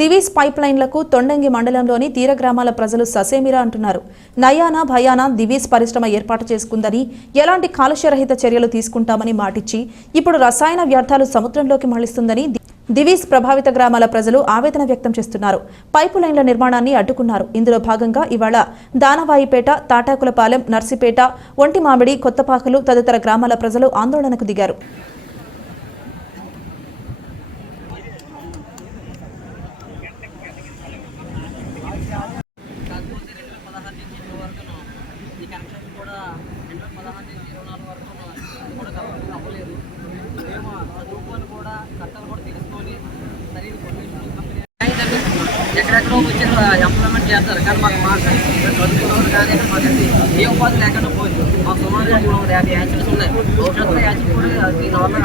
Divi's pipe లైన్లకు Tondangi మండలంలోని తీర గ్రామాల ప్రజలు ససేమిరా అంటున్నారు. నయానా భయానా దివీస్ పరిశ్రమ ఏర్పాటు చేసుకుందని ఎలాంటి కాలుష్యరహిత చర్యలు తీసుకుంటామని మాటిచ్చి ఇప్పుడు రసాయన వ్యర్థాలు సముద్రంలోకి మళ్ళిస్తుందని దివీస్ ప్రభావిత గ్రామాల ప్రజలు ఆవేదన వ్యక్తం చేస్తున్నారు. పైపు లైన్ల నిర్మాణాన్ని అడ్డుకున్నారు. ఇందులో భాగంగా ఇవాళ దానవాయిపేట తాటాకులపాలెం నర్సిపేట ఒంటిమామిడి కొత్తపాకలు తదితర గ్రామాల ప్రజలు ఆందోళనకు దిగారు కాకపోతే రెండు వేల పదహారు నుంచి ఇరవై వరకు ఈ కనెక్షన్ కూడా రెండు వేల పదహారు నుంచి ఇరవై నాలుగు వరకు కూడా కంప్లీట్ అవ్వలేదు మేము ఆ రూపాన్ని కూడా చట్టాలు కూడా తెలుసుకొని సరైన పొల్యూషన్ కంపెనీ ఎక్కడెక్కడో వచ్చి ఎంప్లాయ్మెంట్ చేస్తారు కానీ మాకు మాట చదువుకున్నవారు కానీ మాకైతే ఏ ఉపాధి లేకుండా పోయింది. మాకు సుమారుగా మూడు వందల యాభై యాచెస్ ఉన్నాయి. భవిష్యత్తులో యాచెస్ కూడా దీనివల్ల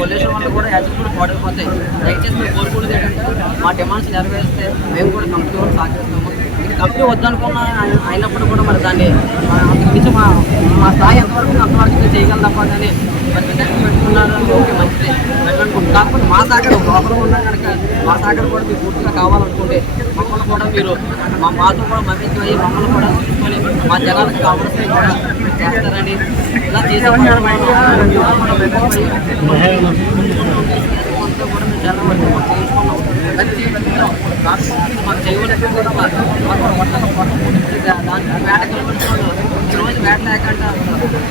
పొల్యూషన్ వల్ల కూడా యాచెస్ కూడా పాడైపోతాయి. దయచేసి మేము కోరుకునేది ఏంటంటే మా డిమాండ్స్ నెరవేరిస్తే మేము కూడా కంపెనీ వాళ్ళు సహకరిస్తాము. కంపెనీ వద్దనుకున్న అయినప్పుడు కూడా మరి దాన్ని కొంచెం మా మా స్థాయి ఎంతవరకు అంతవరకు చేయగలం తప్ప కానీ మరి ఇండస్ట్రీ పెట్టుకున్నారు ఓకే మంచిది పెట్టాలనుకుంటున్నాం కాకపోతే మా సహకారం ఒకరు ఉన్నా కనుక మా సహకారం కూడా మీకు పూర్తిగా కావాలనుకుంటే మమ్మల్ని కూడా మీరు మా మాతో కూడా మద్దతు అయ్యి మమ్మల్ని కూడా చూసుకొని మా జనాలకు కావాల్సిన కూడా చేస్తారని ఇలా చేసే కూడా మేము చేయించుకున్నాం మాకు చేయవలసింది కూడా మాకు దానికి వేటకలు కల్పించుకోవడం ఈరోజు వేట లేకుండా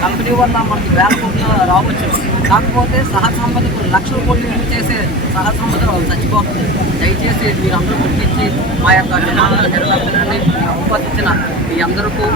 కంపెనీ వల్ల మనకి వేల కోట్లు రావచ్చు కాకపోతే సహజ సంపదకు లక్షల కోట్లు విలువ చేసే సహజ సంపద చచ్చిపోతుంది దయచేసి మీరు అందరూ గుర్తించి మా యొక్క జనాలను నెరవేర్చడానికి ఉపాధించిన మీ అందరికీ